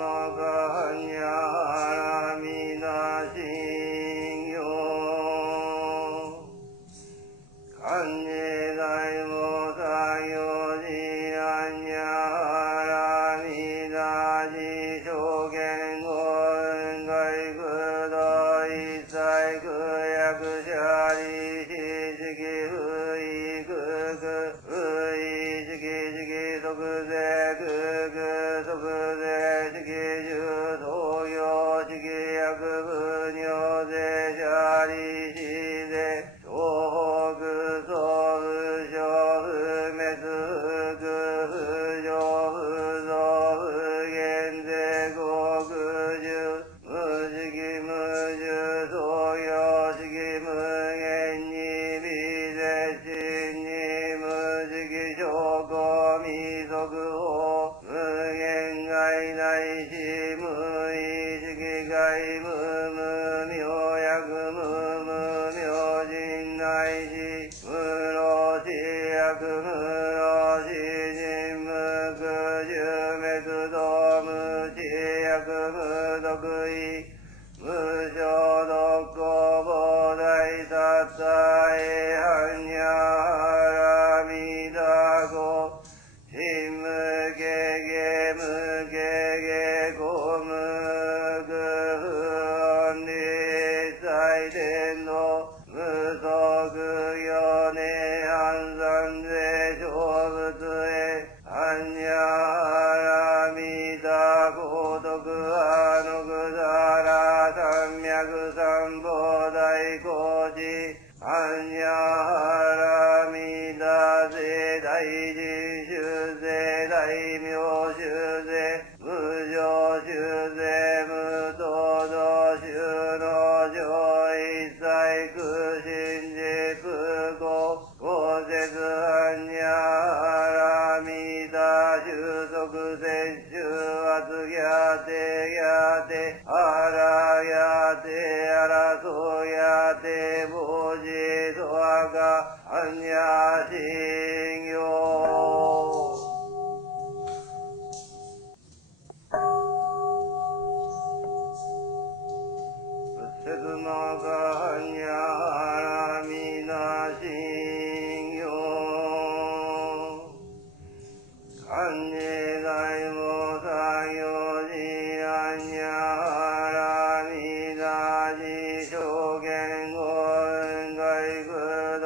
まかにゃらみなしんよかんねだいもさよじあんにゃらみなししょげんごんがいくどいさいくやくしゃりししきふいくくふいしきしきそくぜくくそくぜしきじゅそうよしきやくぶにょぜしゃりしぜしょうくそうふしょうふめつふくふじょうふぞふげんぜごくじゅむしきむじゅそうよしきむげんにびぜしにむしきしょこみそくほ無限外内し無意識外無無明薬無無明人内し無老死薬無老死人無苦十滅道無知薬無毒意無償独行菩提サッタエハンニャハラミダコシムケゲムケゲコムクフンリサイテンの無足よね安産税小仏へハンニャハラミダコ徳アノクザラ三脈三菩提高知ハンニャハラミダ世大事修世大名修世無常修世無道道修の上一切苦心実語五節ハンニャハラミダ収束摂取圧ギャテギャテアラギャテアラソギャテボジソアカハンニャシンヨせずまかにゃらみなしんよかんねだいもさよじあんにゃらみなししょげんごんがいくど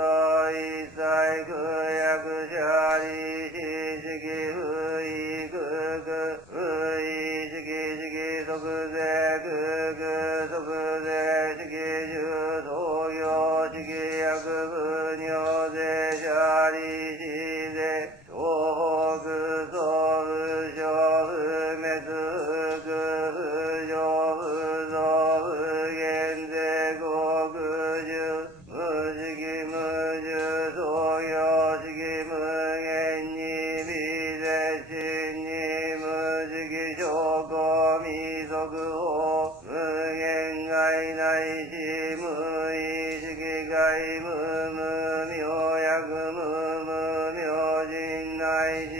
いさいくやくしゃりししきふいくくふいしきしきそくぜくくそくぜしきじゅそうよしきやくぶにょぜしゃりしぜしょうくそうふしょうふめつふくふじょうふぞふげんぜごくじゅむしきむじゅそうよしき無限にびぜしにむしきしょこみそくほ無限外内し無意識外無無明薬無無明人内し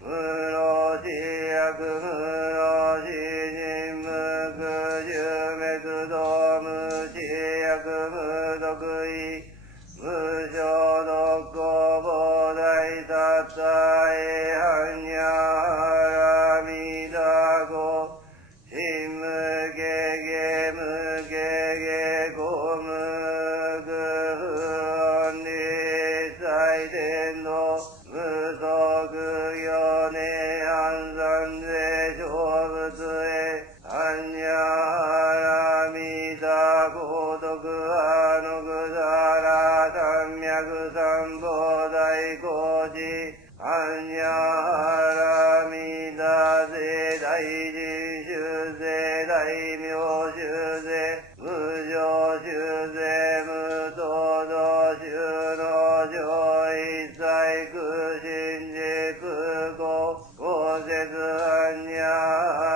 無老死薬無老死人無苦十滅道無知薬無毒意無償独行菩提サッタエハンニャハラミダコシムケゲムケゲコムクフンリサイテンの無足よね安産税小仏へハンニャハラミダコ徳アノクザラ三脈三菩提高知ハンニャハラミダ世大事修世大名修世無常修世無道道修の上一切苦心実語五節ハンニャハ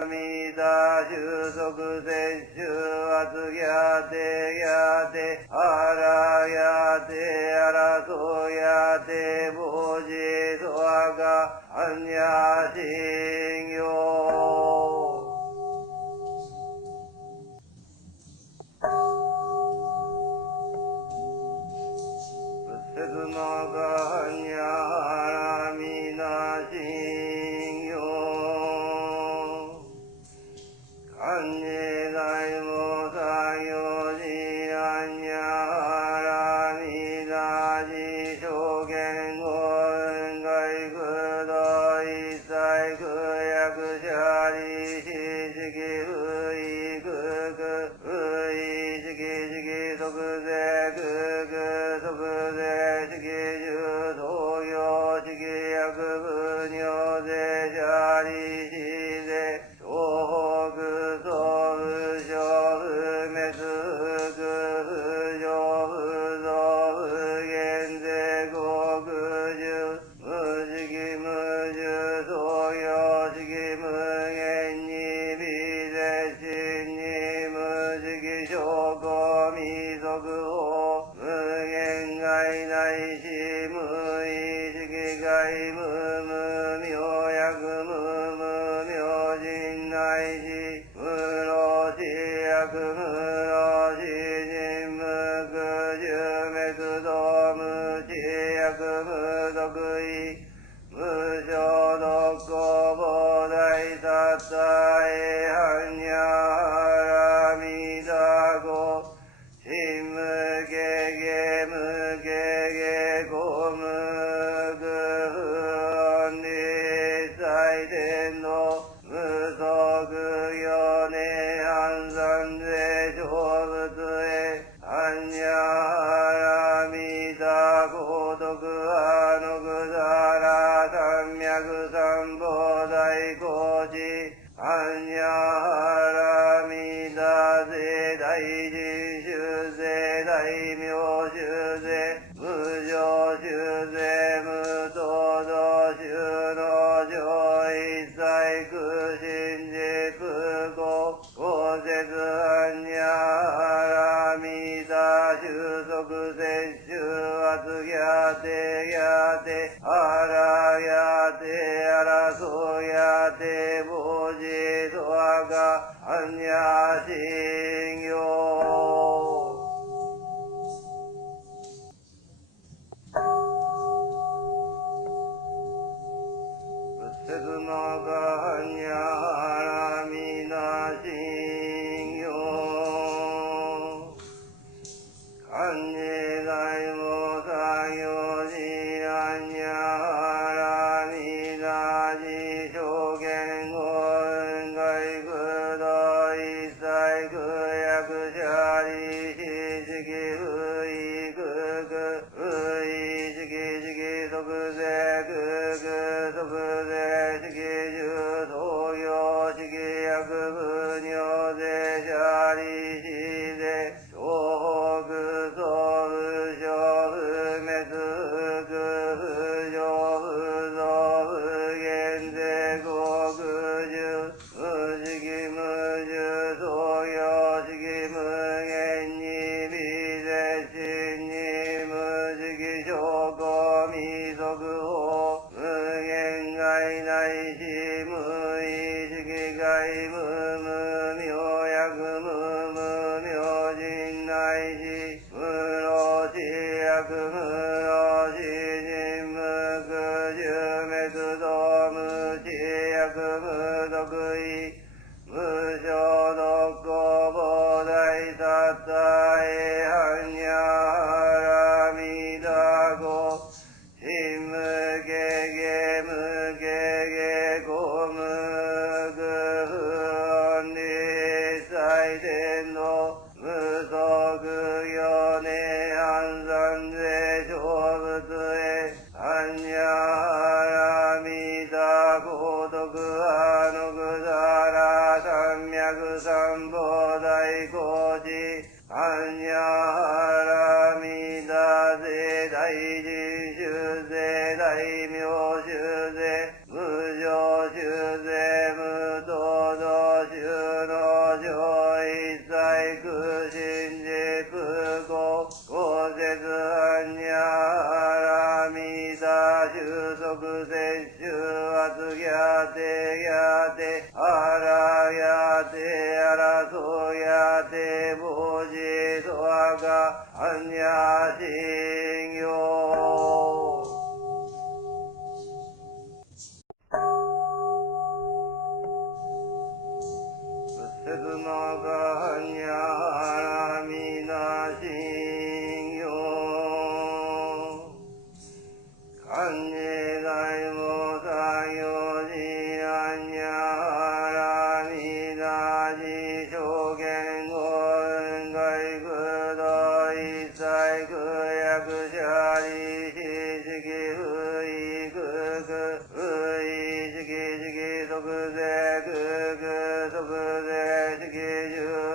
ラミダ収束摂取圧ギャテギャテアラギャテアラソギャテボジソアカハンニャシンヨてあらやてあらそやてぼじとあかあんにゃしんよせずなかにゃらみなしんよかんにだいもさよじあんにゃらみなじしょげんごんがいくどいさいくやくしゃりししきふいくくふいしきしきそくぜくくそくぜしきじゅそうよしきやくぶにょぜしゃりしぜしょうくそう不しょ不滅不空不浄不増不減ぜ国十無識無重そうよしき無限に微絶心に無識証拠未速法無限界内し無意識界無無明薬無無明人内し無老死薬無老死人無苦十滅道無知薬無毒意無償独行菩提サッタエハンニャハラミダゴシムゲゲムゲゲゴムグフンリサイテンの無足よね安産税小仏へハンニャハラミダゴ徳派のぐだら三脈三菩提高知アンニャハラミダゼ大人衆ゼ大名衆ゼ無常衆ゼ無道道衆の上一切空心寺空港公説アンニャハラミダ収束摂取圧ギャテギャテあらやてあらそやてぼじとあかあんにゃしんよせずなかにゃらみなしんよかんにだいもさよじあんにゃらみなじしょげんごんがいくどいさいくやくしゃりししきふいくくふいしきしきそくぜくくそくぜしきじゅ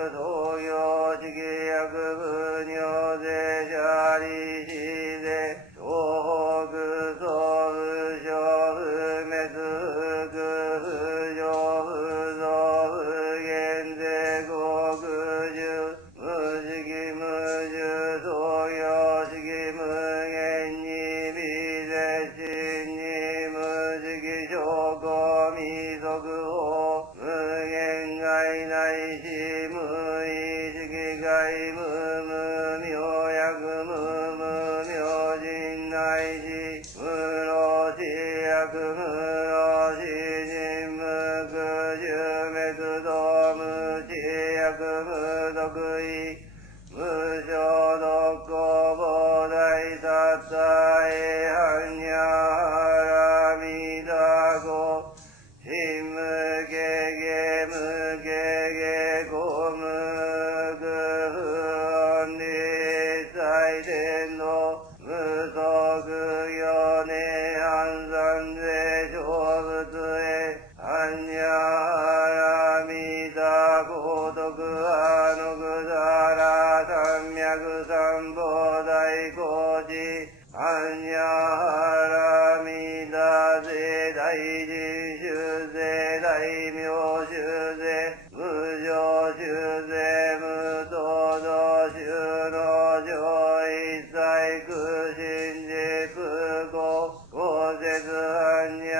説般若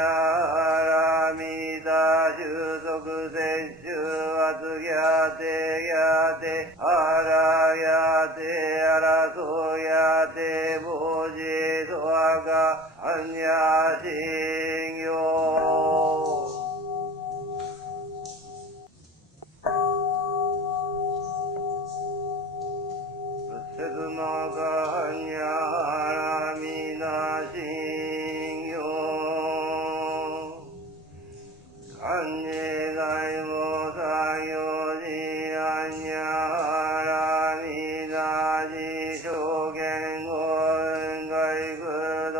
波羅蜜多収束摂取圧やてやてあらやてあらそやてぼじとあか般若心経説まか般若波羅蜜多心経観世大菩薩行事般若波羅蜜多事証言語雲外空道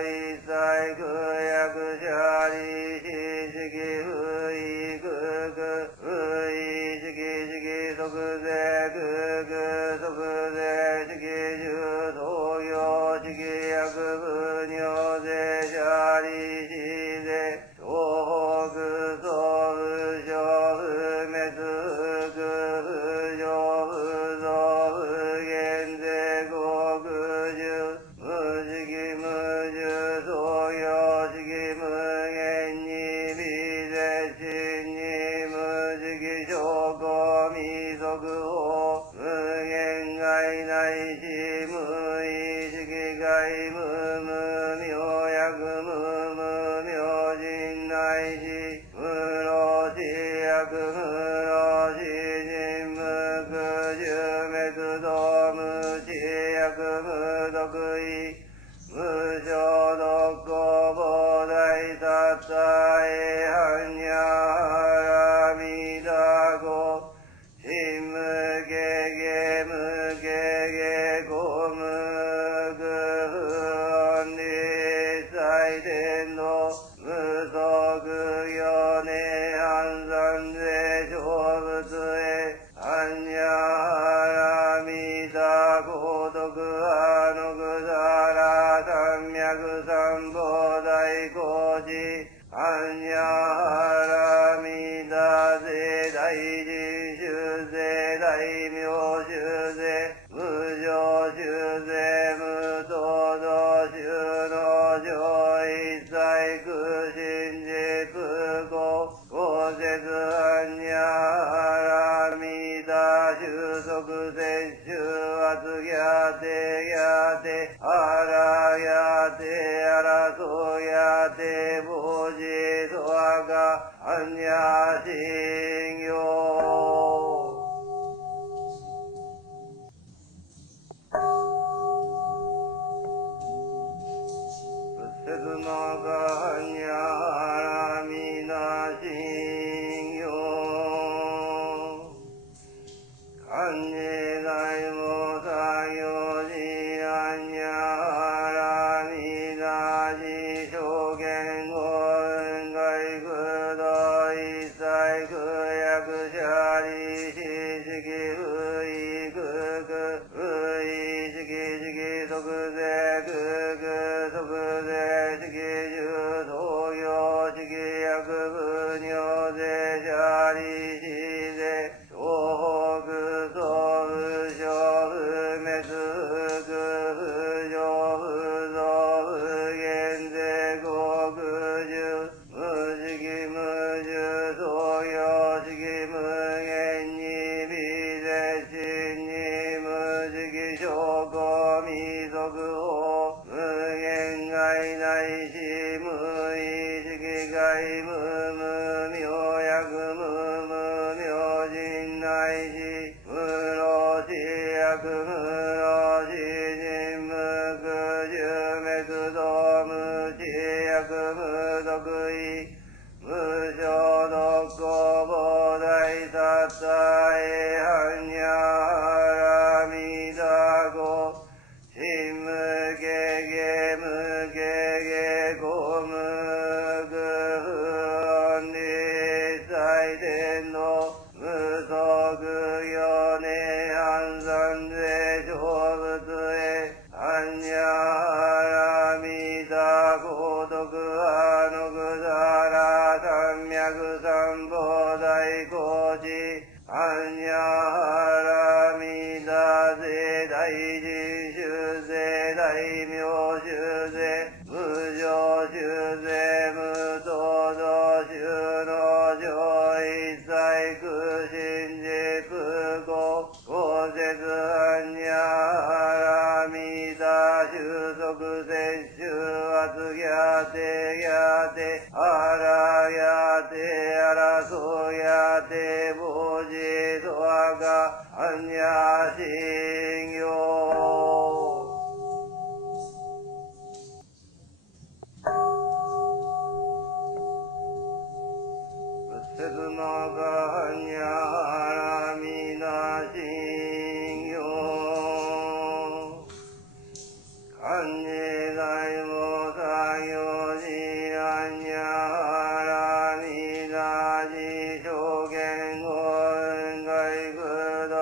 一切空薬者利子式不意空空不意式式即税空空即税式重創業式薬不尿税者利子税東北総不詳不滅不空不上不増不減税国中無式無重創業式無限に微絶心に無式証拠未速報無限外内し無意識外無無明薬無無明人内し無老死薬無老死人無空寿滅道無知薬無毒意無償独行膨大殺他へ般若波羅蜜多故心無形形無形形公無空不安理最天道無足行涅槃三世成仏へ般若波羅蜜多高徳派のくだら三脈三宝大工事般若波羅蜜多世大人修世大名修世無常修世無創造修の上一切空心実公公説般若波羅蜜多収束摂取圧やてやてあらやてあらそやてぼじとあか般若心経説まか般若波羅蜜多心経観世大菩薩行事般若波羅蜜多事証言語雲外空道一切空薬者利子式不意空空不意式式即税空空即税式重創業式薬不尿税者利子税東北総不詳不滅不空不上不増不減税国中無式無重創業式無限に微絶心に無式証拠未速報無限外内し無意識外無無明薬無無明人内し無老死薬無老死人無空寿滅道無知薬無毒意無償独行膨大殺他へ般若波羅蜜多故心無形形無形形公無空不安理最天道無足行涅槃三世成仏へ般若波羅蜜多高徳派のくだら三脈やてあらやてあらそやてぼじとわかあんにゃしんよせずまがはにゃらみなしんよかんじだいもさよじあんにゃらみなじしょげんごんがいくど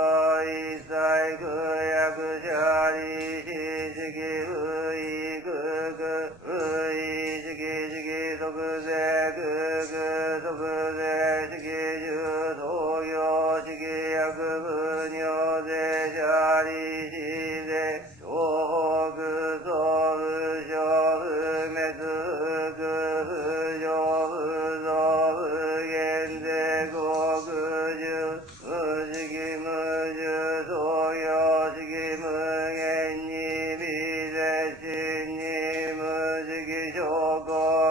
いさいくやくしゃりししきういくくういしきしきそくぜくくそくぜしきじゅとよしきやくぶにょぜしゃりしぜしょくそぶしょふめつくふじょふぞふげんぜこくじゅむしきむじゅとよしきむげんにびぜしんにむしきしょこ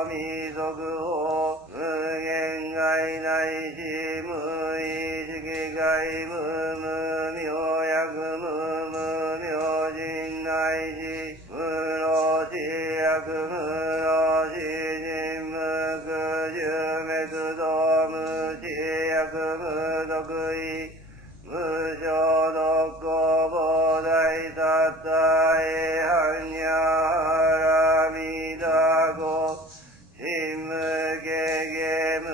みそくほ無限外内し無意識外無無明薬無無明人内し無老死薬無老死人無苦十滅道無知薬無毒意無所独行菩提サッタエハンニャハラミダゴシムゲゲム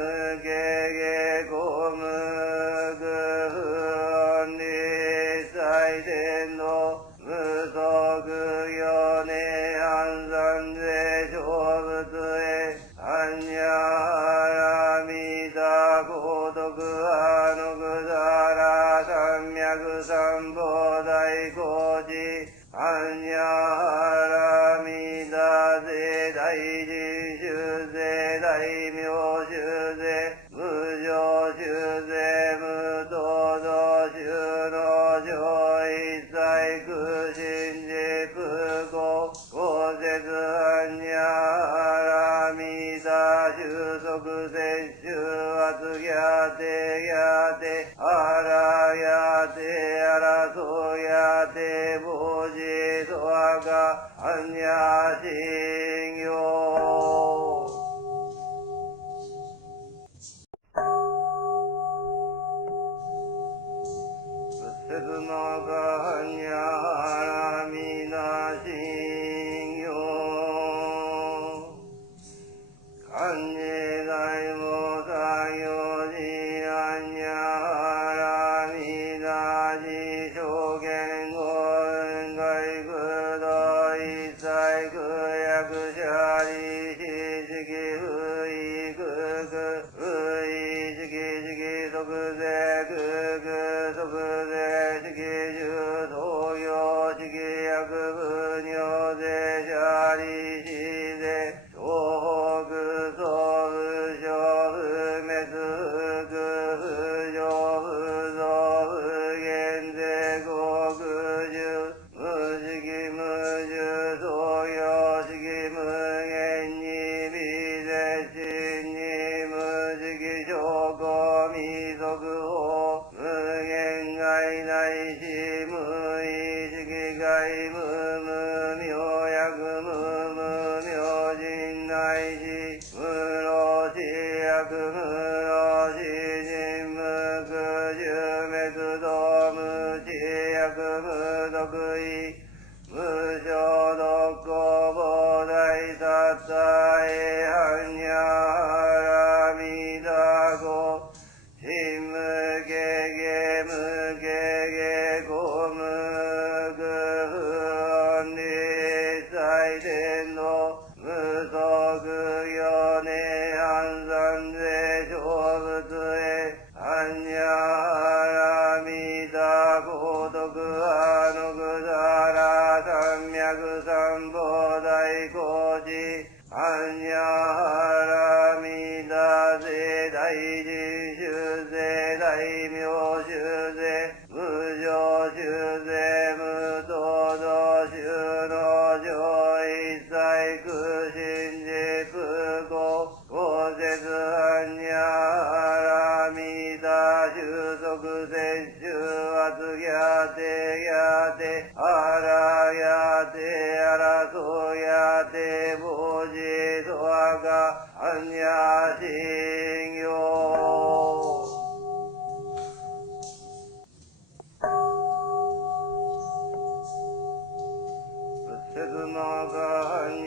ゲゲゴムグフンリサイデンの無足よね安産税小仏へアンニャハラミダゴ徳アノグザラ三脈三菩提高知アンニャハラミダゼ大人修税大名修税無常修税無道道修の上一切苦心事不公公説アンニャハラミダ収束摂取圧ギャテギャテあらやてあらそやてぼじとわかあんにゃしんよせずまがはにゃらみなしんよかんじだいもさよじあんにゃらみなじしょげんごんがいくどいさいくやくしゃりししきういくくういしきしきそくぜくくそくぜしきじゅとよしきやくぶにょぜしゃりしぜしょくそぶしょふめつくふじょふぞふげんぜこくじゅむしきむじゅとよしきむげんにびぜしんにむしきしょこみそくほ無限外内し無意識外無無明薬無無明人内し無老死薬無老死人無苦十滅道無知薬無毒意無所独行菩提サッタエハンニャハラミダゴシムゲゲムゲゲゴムグフンリサイデンの無足よね安産税小仏へアンニャハラミダゴ徳アノグザラ三脈三菩提高知アンニャハラミダゼ大人修税大名修税無常修税無道道修の上一切苦心事不般若心経仏説魔般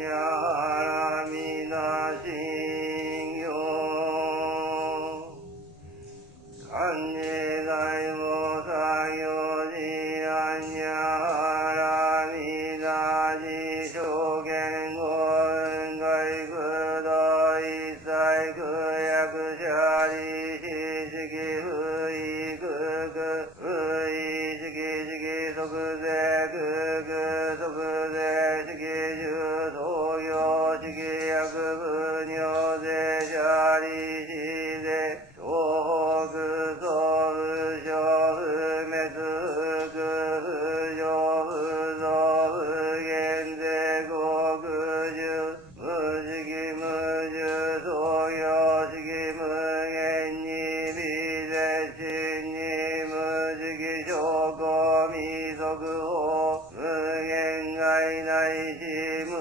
若阿弥陀心経観世大菩薩行事般若阿弥陀寺正見五雲外空道一切空薬者利子式不異空空不異式式即税空空即税式重創業式薬不尿税者利子税小北総不小不滅不空不上不増不減税国中無式無重創業式無限に微絶心に無式証拠未速報無限外内し無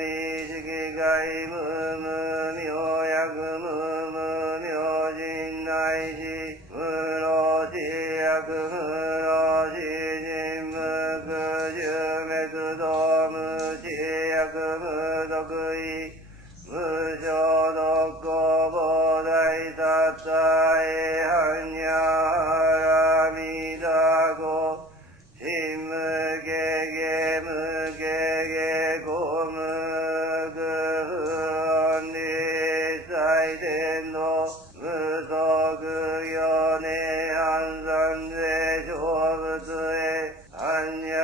意識外無無明薬無無明人内し無老死薬無老死人無空寿滅道無知薬無毒意無消毒公菩提薩埵般若阿弥陀語心無下下無下下公無空不恩利最天道無足行涅槃三世成仏へ般若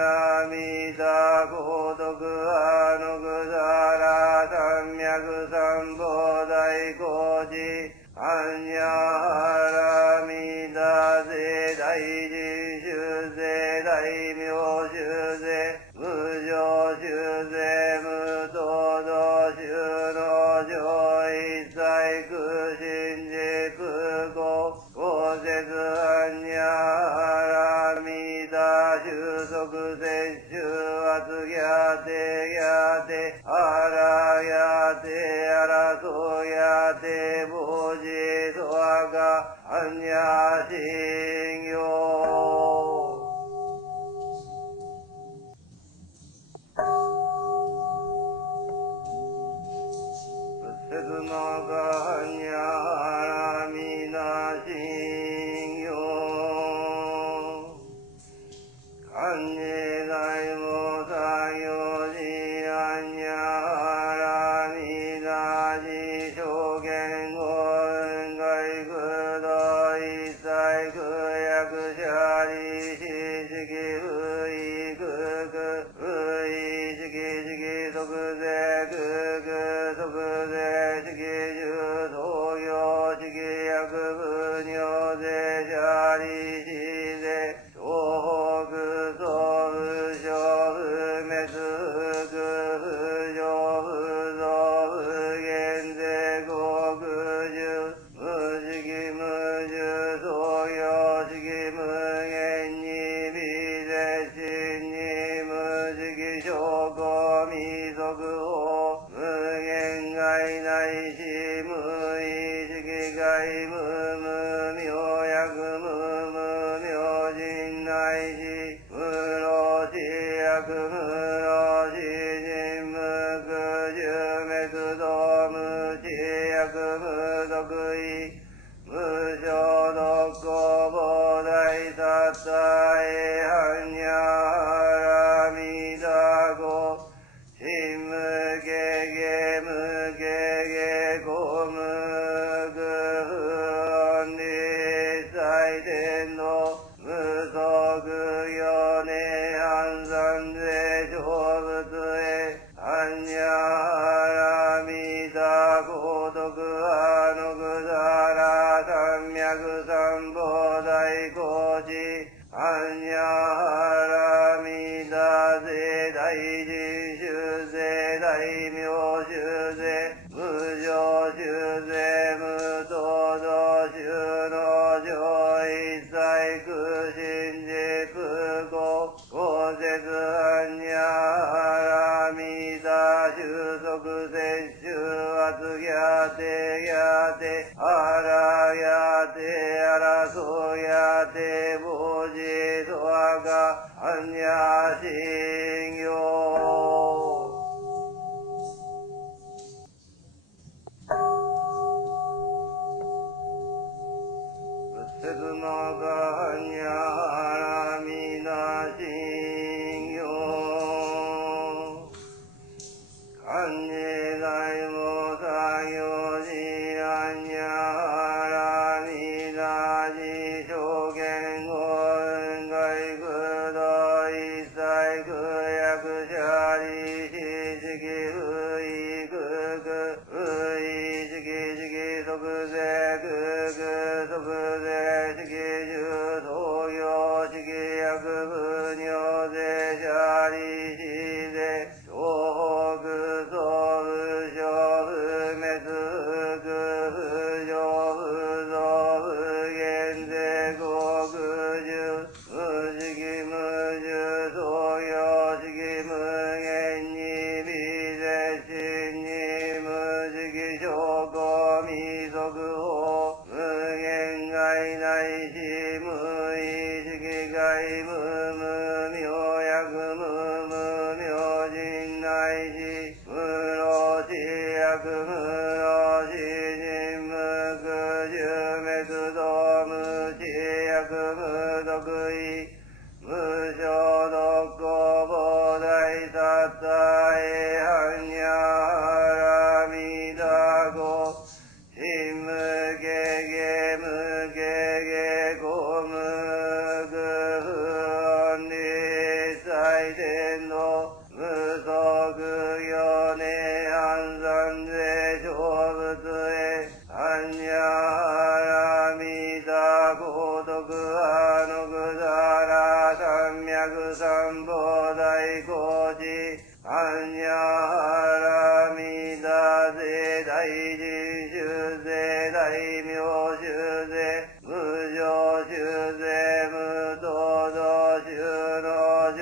阿弥陀語徳阿のくだら三脈三菩提光寺般若阿弥陀世大人衆世大名衆世無常衆世無等道衆の上一切空心実不公公説般若阿弥陀収束摂取圧やてやてあらやてあらそやてぼじとあか般若心経仏説魔般若阿弥陀心経観世大菩薩行事般若阿弥陀寺正見五雲外空道一切空薬者利子式不異空空不異式式即税空空即税式重創業式薬不尿税者利子税小北総不小不滅不空不上不増不減税国中無式無重創業式無限に微絶心に無式証拠未速報無限外内し無意識外無無明薬無無明人内し無老死薬無老死人無空寿滅道無知薬無毒意無消毒公菩提薩埵般若阿弥陀語心無下下無下下公無空不恩利最天道無足行涅槃三世成仏へ般若阿弥陀語徳阿のくだら三脈三菩つやてやてあらやてあらそやてぼじとあかあんやしんよせずまがにゃらみなしんよかんねだいもさよじあんにゃらみなじしょげんごんがいくどいさいくやくしゃりししきういくくういしきしきそくぜくくそくぜしきじゅそうよしきやくぶにょぜしゃりしぜしょうくそうぶしょうめつく不上不増不減ぜこくじゅ無しき無重そうよしき無限に微絶心に無しき証拠未足法無限界内し無意識界無無明薬無無明人内し無老死薬無老死人無苦十滅道無知薬無毒意無償独行菩提サッタエハンニャハラミダゴシムゲゲムゲゲゴムグフンリサイデンの無足よね安産税小仏へハンニャハラミダゴ徳派のぐざら三脈三菩提高知アンニャハラミダゼ大人衆税大名衆税無常衆税無道道衆の上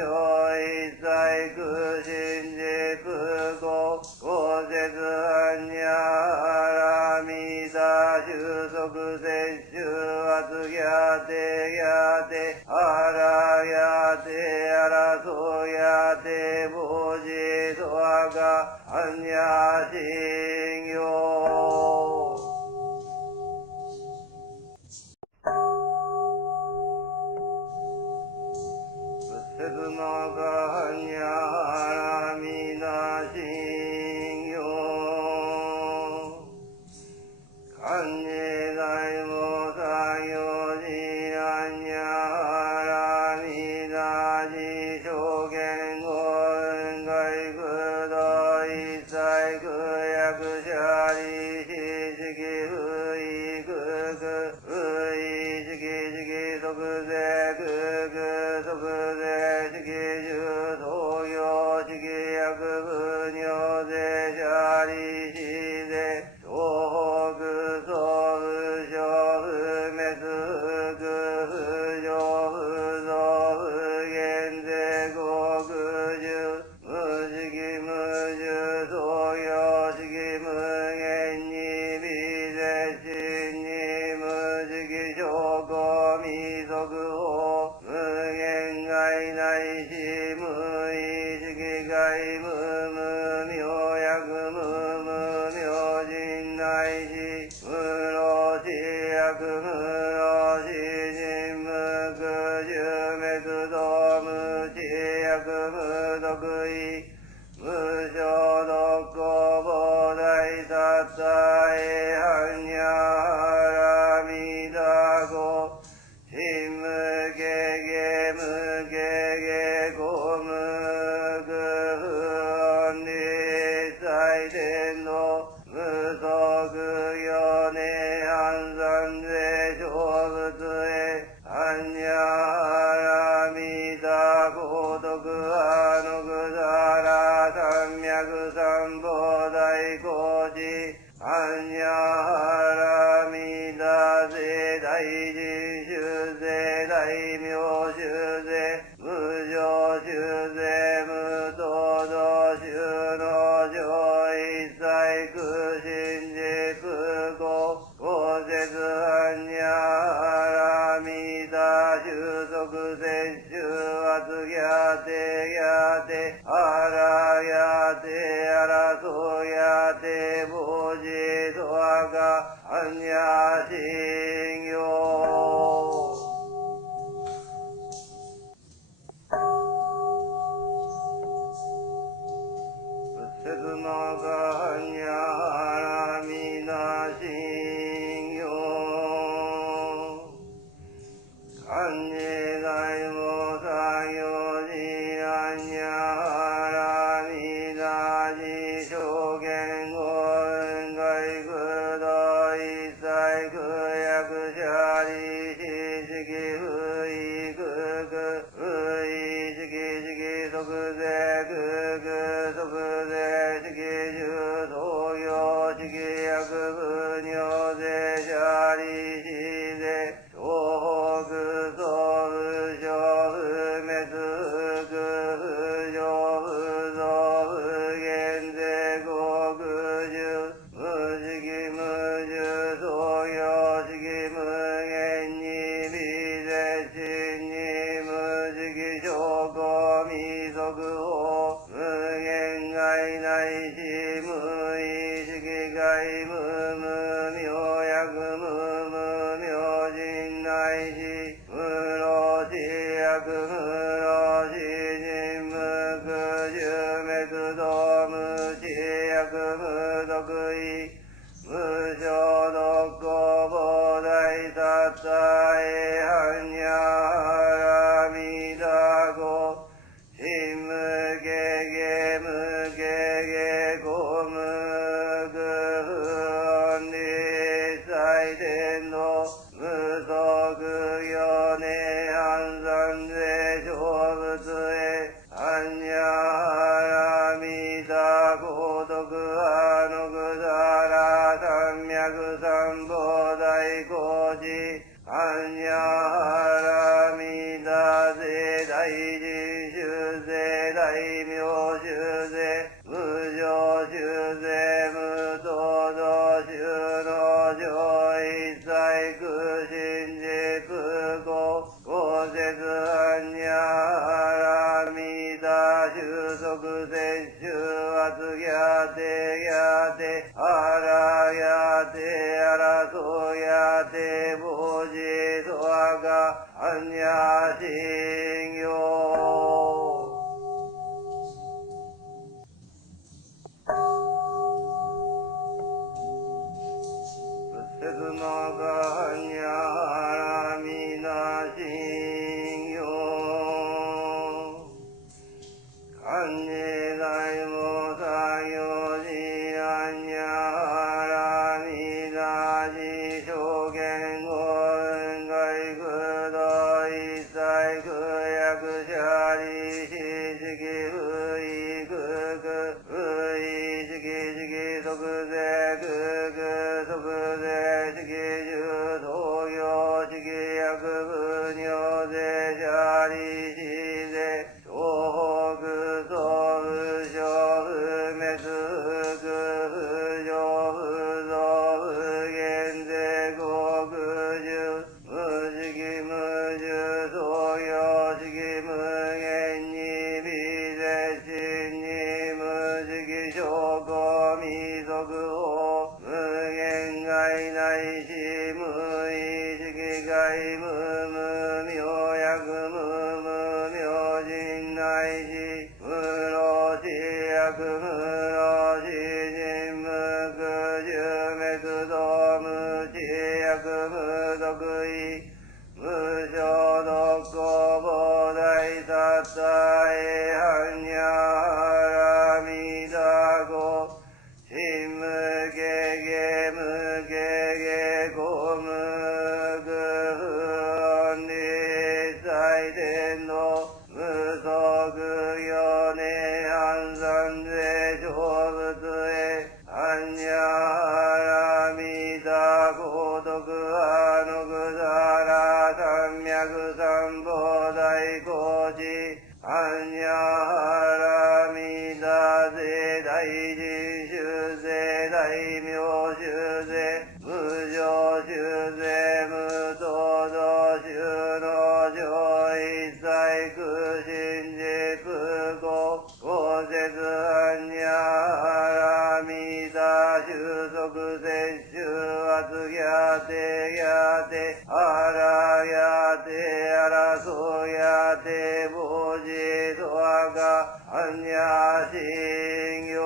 一切空心事空語公説アンニャハラミダ収束摂取圧やてやてあらやてあらそやてぼじとあかあんにゃしんよせずまがにゃらみなしんよかんねだいもさよじあんにゃらみなじしょげんごんがいくどいさいくやくしゃりししきういくくういしきしきそくぜくくそくぜしきじゅそうよしきやくぶにょぜしゃりしぜしょうくそう不生不滅不苦不上不増不減ぜこくじゅ無しき無重そうよしき無限に微絶心に無しき証拠未足法無限界内し無意識界無無明薬無無明人内し無老死薬無老死人無苦十滅道無知薬無毒意無償独行菩提サッタエハンニャハラミダゴシムゲゲムゲゲゴムグフンリサイデンの無足よね安産税小仏へハンニャハラミダゴ徳派のぐざら三脈三菩提高知アンニャハラミダゼ大人衆税大名衆税無常衆税無道道衆の上一切空心心実語五節般若波羅蜜多収束摂取圧やてやてあらやてあらそやてぼじとわか般若心経仏説の般若波羅蜜多心経漢字大菩薩行事般若波羅蜜多事証言語雲外空洞一切空薬者利子式不意空空不意式式即税空空即税式重創業式薬不尿税者利子税東北総不詳不滅不空不上不増不減税国重無式無重創業式無限に微絶心に無式証拠未速報無限外内し無意識外無無明薬無無明人内し無老死薬無老死人無空寿滅道無知薬無毒意無消毒公膨大殺災般若波羅蜜多語心無下下無下下公無空不音理祭天道無足行涅槃三世成仏へ般若波羅蜜多語徳派のくだら三脈三宝大工事般若波羅蜜多世大人衆世大名衆世無常衆世無等道衆の上一切空心実語五節般若波羅蜜多収束摂取圧やてやてあらやてあらそやてぼじとわか般若心経仏説の般若波羅蜜多心経漢字大菩薩行事般若波羅蜜多事証言語雲外空洞一切空薬者利子式不意空空不意式式即税空空即税式重創業式薬不尿税者利子税東北総不詳不滅不空不上不増不減税国重無式無重創業式無限に微絶心に無式証拠未速報無限外内し修税無常修税無等道修の上一切苦心実不公公説般若ハラミダ収束摂取圧ギャテギャテアラギャテアラソギャテボジトアカアンニャシンヨ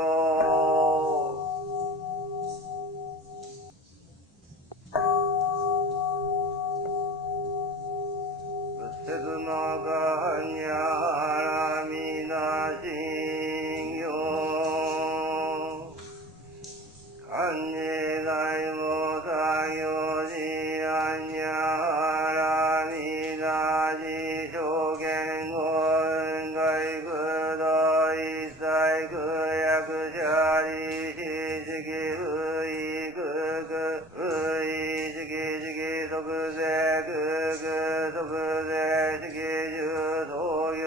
セズマガニャハラミナシンヨカンジダイモサヨジアンニャハラミナジ証券語運外空洞一切空薬者利子式不意空空不意式式即税空空即税式重創業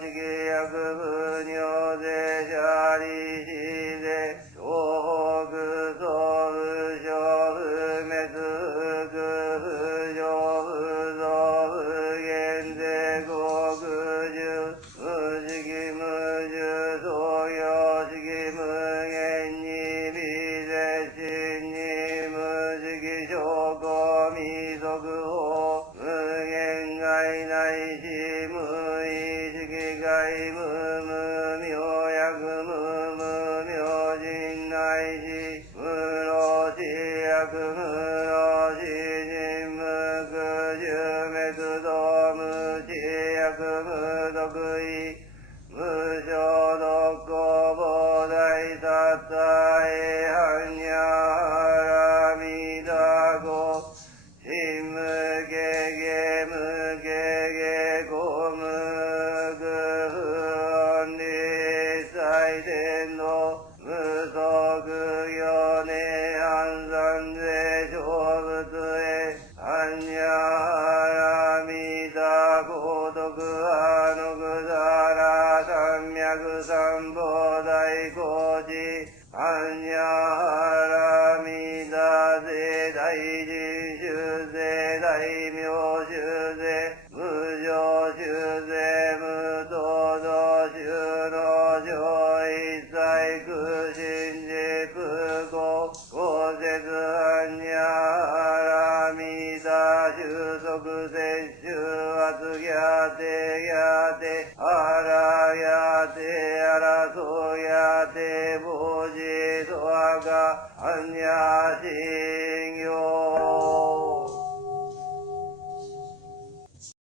式薬不尿税者利子税東北総不詳不滅不空不上不増不減税国重無式無重創業式無限に微絶心に無式証拠未速報無限外内し無意識外無無明薬無無明人内し無老死薬無老死人無空重滅道無知薬無毒意無消毒公膨大殺大般若ハラミダゴ心無下下無下下公無空不安理最天道無足行涅槃三世成仏へ般若ハラミダゴ徳派のくだら三脈三宝大工事般若ハラミダ税大人修税大名修税無常修税無等道修の上一切苦心実不公公説般若ハラミダ収束摂取圧ギャテギャテアラギャテアラソギャテボジトアカアンニャシ